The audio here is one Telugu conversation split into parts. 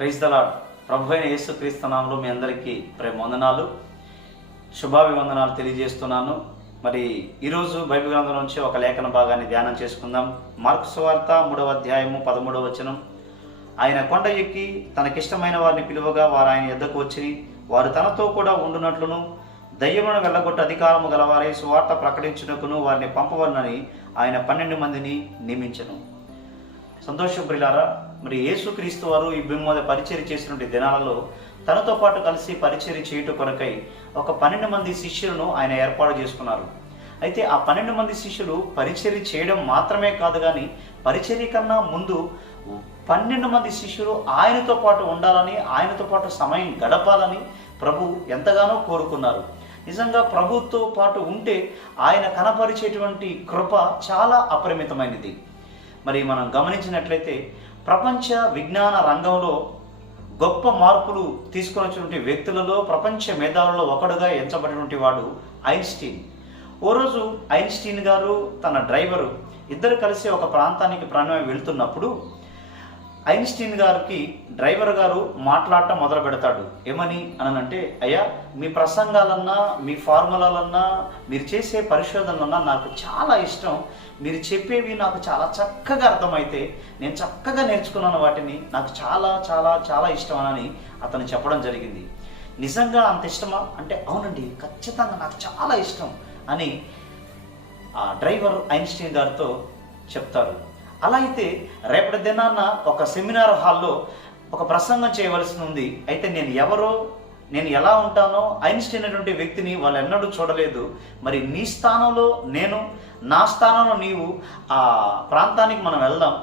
Praise the lord. ప్రభు అయిన యేసుక్రీస్తు నామములో మీ అందరికీ ప్రేమ వందనాలు, శుభాభివందనాలు తెలియజేస్తున్నాను. మరి ఈరోజు బైబిల్ గ్రంథం నుంచి ఒక లేఖన భాగాన్ని ధ్యానం చేసుకుందాం. మార్కు సువార్త 3వ అధ్యాయము 13వ వచనం. ఆయన కొండ ఎక్కి తనకిష్టమైన వారిని పిలువగా వారు ఆయన యొద్దకు వచ్చి వారు తనతో కూడా ఉండునట్లును దయ్యములను వెళ్ళగొట్టు అధికారము గలవారై సువార్త ప్రకటించుటకును వారిని పంపవలనని ఆయన 12 మందిని నియమించెను. సంతోషం ప్రియులారా, మరి యేసుక్రీస్తు వారు ఈ భూమి మీద పరిచర్య చేసినటువంటి దినాలలో తనతో పాటు కలిసి పరిచర్య చేయుట కొరకై ఒక 12 మంది శిష్యులను ఆయన ఏర్పాటు చేసుకున్నారు. అయితే ఆ 12 మంది శిష్యులు పరిచర్య చేయడం మాత్రమే కాదు, కానీ పరిచర్య కన్నా ముందు 12 మంది శిష్యులు ఆయనతో పాటు ఉండాలని, ఆయనతో పాటు సమయం గడపాలని ప్రభు ఎంతగానో కోరుకున్నారు. నిజంగా ప్రభుతో పాటు ఉంటే ఆయన కనపరిచేటువంటి కృప చాలా అపరిమితమైనది. మరి మనం గమనించినట్లయితే ప్రపంచ విజ్ఞాన రంగంలో గొప్ప మార్పులు తీసుకొని వచ్చినటువంటి వ్యక్తులలో ప్రపంచ మేధావులలో ఒకడుగా ఎంచబడినటువంటి వాడు ఐన్స్టీన్. ఓ రోజు ఐన్స్టీన్ గారు తన డ్రైవరు ఇద్దరు కలిసి ఒక ప్రాంతానికి ప్రయాణమై వెళ్తున్నప్పుడు ఐన్స్టీన్ గారికి డ్రైవర్ గారు మాట్లాడటం మొదలు పెడతాడు. ఏమని అనంటే, అయ్యా, మీ ప్రసంగాలన్నా మీ ఫార్ములాలన్నా మీరు చేసే పరిశోధనలన్నా నాకు చాలా ఇష్టం. మీరు చెప్పేవి నాకు చాలా చక్కగా అర్థమైతే నేను చక్కగా నేర్చుకున్నాను, వాటిని నాకు చాలా చాలా చాలా ఇష్టం అని అతను చెప్పడం జరిగింది. నిజంగా అంత ఇష్టమా అంటే, అవునండి, ఖచ్చితంగా నాకు చాలా ఇష్టం అని ఆ డ్రైవర్ ఐన్స్టీన్ గారితో చెప్తారు. అలా అయితే రేపటి దినాన్న ఒక సెమినార్ హాల్లో ఒక ప్రసంగం చేయవలసి ఉంది. అయితే నేను ఎలా ఉంటానో ఐన్స్టీన్ అనేటువంటి వ్యక్తిని వాళ్ళు ఎన్నడూ చూడలేదు. మరి నీ స్థానంలో నేను, నా స్థానంలో నీవు ఆ ప్రాంతానికి మనం వెళ్దాం.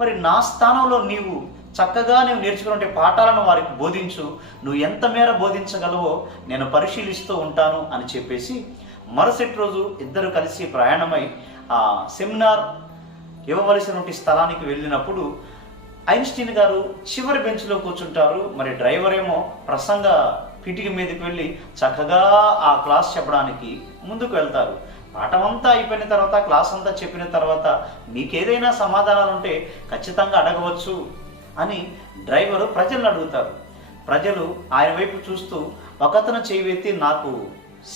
మరి నా స్థానంలో నీవు చక్కగా నువ్వు నేర్చుకునే పాఠాలను వారికి బోధించు. నువ్వు ఎంత మేర బోధించగలవో నేను పరిశీలిస్తూ ఉంటాను అని చెప్పేసి మరుసటి రోజు ఇద్దరు కలిసి ప్రయాణమై ఆ సెమినార్ ఇవ్వవలసినటువంటి స్థలానికి వెళ్ళినప్పుడు ఐన్స్టీన్ గారు చివరి బెంచ్లో కూర్చుంటారు. మరి డ్రైవర్ ఏమో ప్రసంగ పీఠిక మీదకి వెళ్ళి చక్కగా ఆ క్లాస్ చెప్పడానికి ముందుకు వెళ్తారు. పాఠం అంతా అయిపోయిన తర్వాత, క్లాస్ అంతా చెప్పిన తర్వాత మీకేదైనా సమాధానాలు ఉంటే ఖచ్చితంగా అడగవచ్చు అని డ్రైవరు ప్రజలను అడుగుతారు. ప్రజలు ఆయన వైపు చూస్తూ ఒకతను చేయి నాకు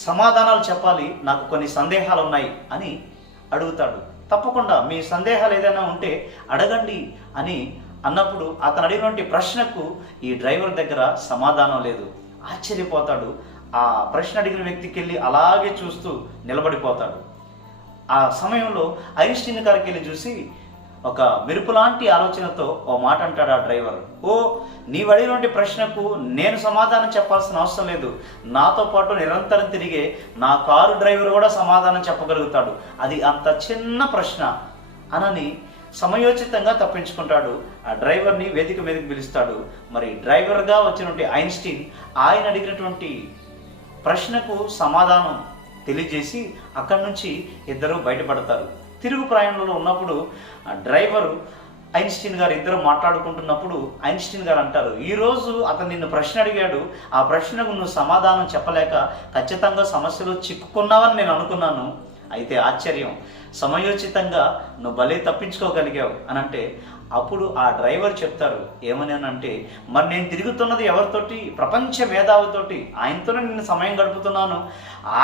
సమాధానాలు చెప్పాలి, నాకు కొన్ని సందేహాలు ఉన్నాయి అని అడుగుతాడు. తప్పకుండా మీ సందేహాలు ఏదైనా ఉంటే అడగండి అని అన్నప్పుడు అతను అడిగినటువంటి ప్రశ్నకు ఈ డ్రైవర్ దగ్గర సమాధానం లేదు. ఆశ్చర్యపోతాడు. ఆ ప్రశ్న అడిగిన వ్యక్తికి వెళ్ళి అలాగే చూస్తూ నిలబడిపోతాడు. ఆ సమయంలో ఐన్స్టీన్ గారికి వెళ్ళి చూసి ఒక మెరుపు లాంటి ఆలోచనతో ఓ మాట అంటాడు ఆ డ్రైవర్. ఓ, నీవు అడిగినటువంటి ప్రశ్నకు నేను సమాధానం చెప్పాల్సిన అవసరం లేదు. నాతో పాటు నిరంతరం తిరిగే నా కారు డ్రైవర్ కూడా సమాధానం చెప్పగలుగుతాడు. అది అంత చిన్న ప్రశ్న అనని సమయోచితంగా తప్పించుకుంటాడు. ఆ డ్రైవర్ని వేదిక మీదకి పిలుస్తాడు. మరి డ్రైవర్గా వచ్చినటువంటి ఐన్స్టీన్ ఆయన అడిగినటువంటి ప్రశ్నకు సమాధానం తెలియజేసి అక్కడి నుంచి ఇద్దరు బయటపడతారు. తిరుగు ప్రయాణంలో ఉన్నప్పుడు డ్రైవరు ఐన్స్టీన్ గారు ఇద్దరు మాట్లాడుకుంటున్నప్పుడు ఐన్స్టీన్ గారు అంటారు, ఈరోజు అతను నిన్ను ప్రశ్న అడిగాడు, ఆ ప్రశ్నకు నువ్వు సమాధానం చెప్పలేక ఖచ్చితంగా సమస్యలో చిక్కుకున్నావని నేను అనుకున్నాను. అయితే ఆశ్చర్యం, సమయోచితంగా నువ్వు భలే తప్పించుకోగలిగావు అని అంటే అప్పుడు ఆ డ్రైవర్ చెప్తారు ఏమని అంటే, మరి నేను తిరుగుతున్నది ఎవరితోటి? ప్రపంచ మేధావితోటి. ఆయనతోనే నేను సమయం గడుపుతున్నాను.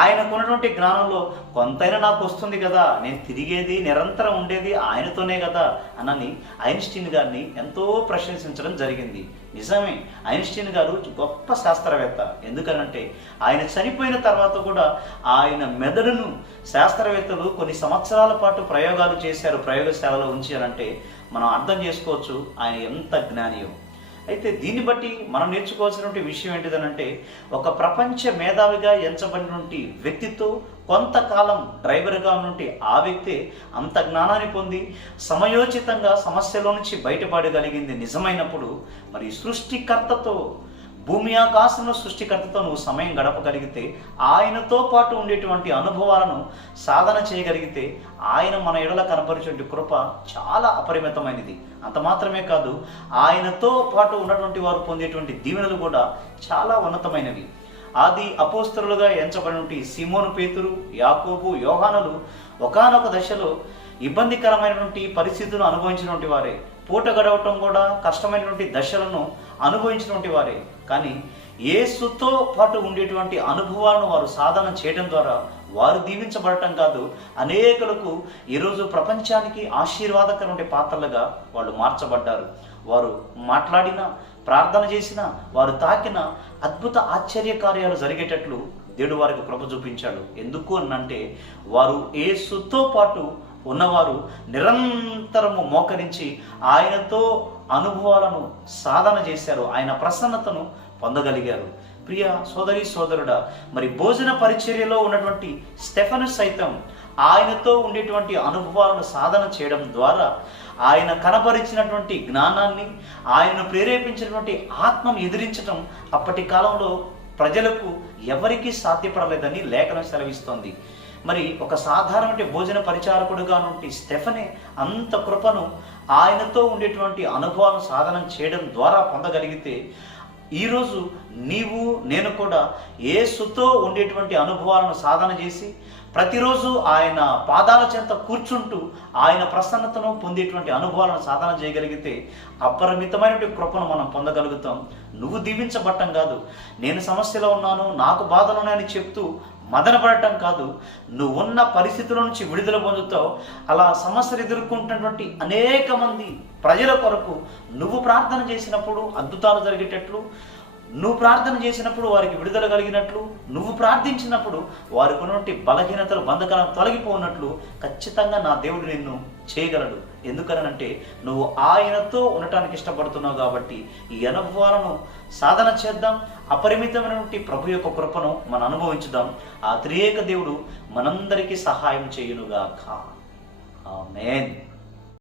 ఆయనకున్నటువంటి జ్ఞానంలో కొంతైనా నాకు వస్తుంది కదా, నేను తిరిగేది నిరంతరం ఉండేది ఆయనతోనే కదా అనని ఐన్స్టీన్ గారిని ఎంతో ప్రశంసించడం జరిగింది. నిజమే, ఐన్స్టీన్ గారు గొప్ప శాస్త్రవేత్త. ఎందుకనంటే ఆయన చనిపోయిన తర్వాత కూడా ఆయన మెదడును శాస్త్రవేత్తలు కొన్ని సంవత్సరాల పాటు ప్రయోగాలు చేశారు, ప్రయోగశాలలో ఉంచారంటే మనం అర్థం చేసుకోవచ్చు ఆయన ఎంత జ్ఞానియో. అయితే దీన్ని బట్టి మనం నేర్చుకోవాల్సినటువంటి విషయం ఏంటిదనంటే, ఒక ప్రపంచ మేధావిగా ఎంచబడినటువంటి వ్యక్తితో కొంతకాలం డ్రైవర్గా ఉన్నటువంటి ఆ వ్యక్తి అంత జ్ఞానాన్ని పొంది సమయోచితంగా సమస్యలో నుంచి బయటపడగలిగింది నిజమైనప్పుడు, మరి సృష్టికర్తతో, భూమి ఆకాశంలో సృష్టికర్తతో నువ్వు సమయం గడపగలిగితే, ఆయనతో పాటు ఉండేటువంటి అనుభవాలను సాధన చేయగలిగితే ఆయన మన ఎడల కనపరిచేటువంటి కృప చాలా అపరిమితమైనది. అంత మాత్రమే కాదు, ఆయనతో పాటు ఉన్నటువంటి వారు పొందేటువంటి దీవెనలు కూడా చాలా ఉన్నతమైనవి. ఆది అపోస్తలులుగా ఎంచబడినటువంటి సీమోను పేతురు, యాకోబు, యోహానులు ఒకానొక దశలో ఇబ్బందికరమైనటువంటి పరిస్థితులను అనుభవించినటువంటి వారే. పూట గడవటం కూడా కష్టమైనటువంటి దశలను అనుభవించినటువంటి వారే. కానీ యేసుతో పాటు ఉండేటువంటి అనుభవాలను వారు సాధన చేయడం ద్వారా వారు దీవించబడటం కాదు, అనేకులకు ఈరోజు ప్రపంచానికి ఆశీర్వాదకరమైన పాత్రలుగా వాళ్ళు మార్చబడ్డారు. వారు మాట్లాడిన, ప్రార్థన చేసిన, వారు తాకిన అద్భుత ఆశ్చర్య కార్యాలు జరిగేటట్లు దేవుడు వారికి కృప చూపించాడు. ఎందుకు అనంటే వారు యేసుతో పాటు ఉన్నవారు నిరంతరము మోకరించి ఆయనతో అనుభవాలను సాధన చేశారు, ఆయన ప్రసన్నతను పొందగలిగారు. ప్రియ సోదరి సోదరుడా, మరి భోజన పరిచర్యలో ఉన్నటువంటి స్టెఫను సైతం ఆయనతో ఉండేటువంటి అనుభవాలను సాధన చేయడం ద్వారా ఆయన కనపరిచినటువంటి జ్ఞానాన్ని, ఆయనను ప్రేరేపించినటువంటి ఆత్మను ఎదిరించటం అప్పటి కాలంలో ప్రజలకు ఎవరికీ సాధ్యపడలేదని లేఖనం సెలవిస్తోంది. మరి ఒక సాధారణ భోజన పరిచారకుడుగా నుండి స్టెఫనే అంత కృపను ఆయనతో ఉండేటువంటి అనుభవాలను సాధన చేయడం ద్వారా పొందగలిగితే, ఈరోజు నీవు నేను కూడా యేసుతో ఉండేటువంటి అనుభవాలను సాధన చేసి ప్రతిరోజు ఆయన పాదాల చెంత కూర్చుంటూ ఆయన ప్రసన్నతను పొందేటువంటి అనుభవాలను సాధన చేయగలిగితే అపరిమితమైనటువంటి కృపను మనం పొందగలుగుతాం. నువ్వు దీవించబట్టం కాదు, నేను సమస్యలో ఉన్నాను, నాకు బాధలు ఉన్నాయని చెప్తూ మదనపడటం కాదు, నువ్వున్న పరిస్థితుల నుంచి విడుదల పొందుతావు. అలా సమస్యలు ఎదుర్కొంటున్నటువంటి అనేక మంది ప్రజల కొరకు నువ్వు ప్రార్థన చేసినప్పుడు అద్భుతాలు జరిగేటట్లు, నువ్వు ప్రార్థన చేసినప్పుడు వారికి విడుదల కలిగినట్లు, నువ్వు ప్రార్థించినప్పుడు వారికి ఉన్నటువంటి బలహీనతలు, బంధకాలను తొలగిపోయినట్లు ఖచ్చితంగా నా దేవుడు నిన్ను చేయగలడు. ఎందుకనంటే నువ్వు ఆయనతో ఉండటానికి ఇష్టపడుతున్నావు కాబట్టి ఈ అనుభవాలను సాధన చేద్దాం. అపరిమితమైనటువంటి ప్రభు యొక్క కృపను మనం అనుభవించుదాం. ఆ త్రియేక దేవుడు మనందరికీ సహాయం చేయునుగాక. ఆమేన్.